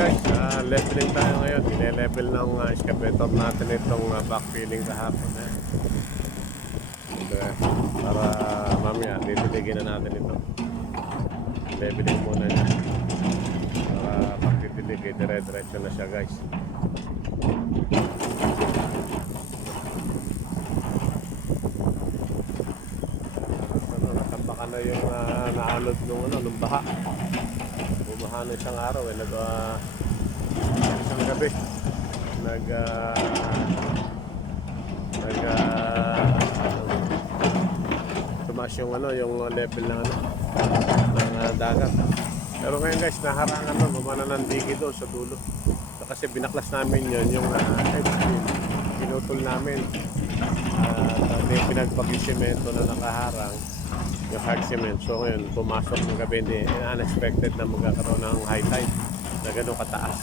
guys, leveling tayo ngayon. Nile-level ng excavator natin itong backfilling kahapon. Para mamaya, titiligin na natin ito. Leveling muna niya. Para pag titilig, dire-diretso na siya guys. Natambakan na yung naalod nung baha. Bumaha na isang araw isang gabi tumaas yung yung level ng dagat. Pero ngayon guys, naharangan na gumana ng digi doon sa dulo. Kasi binaklas namin yung edge pinutol namin. May pinagpag-semento na nakaharang yung hard cement. So ngayon, pumasok ng gabi, unexpected na magkakaroon ng high tide na gano'ng kataas.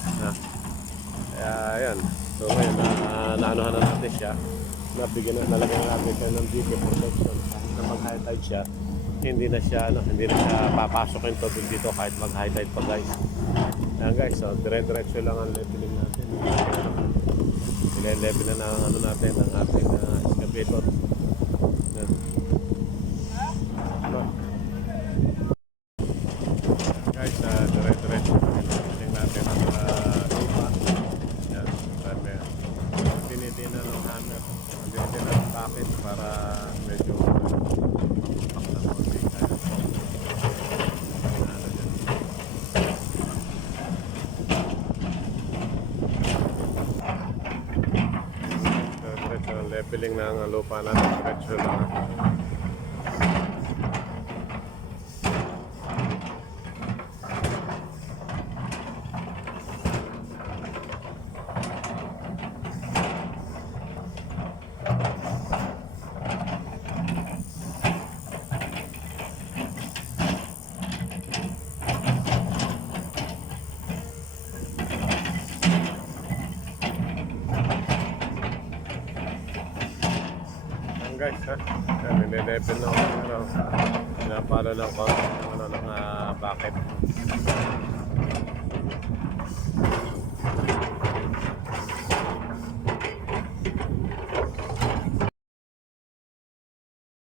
Kaya yan. So ngayon, naanuhan na natin siya. Nalagyan natin siya ng DK protection. Kahit na mag-high tide siya, hindi na siya papasok yung tubig dito kahit mag-high tide pa guys. Yan guys, so dire-diretso lang ang leveling natin. Nile-level na natin ang ating excavator. Yan. Guys, dire-diretso leveling natin ang lupa. Yan, sabi. Tinitina ng hammer. Tinitina ng bucket para medyo pakta konti tayo. Diretso ang leveling ng lupa natin. Diretso lang. Guys, nile-level na ako. Pinapalo lang ko ng bucket.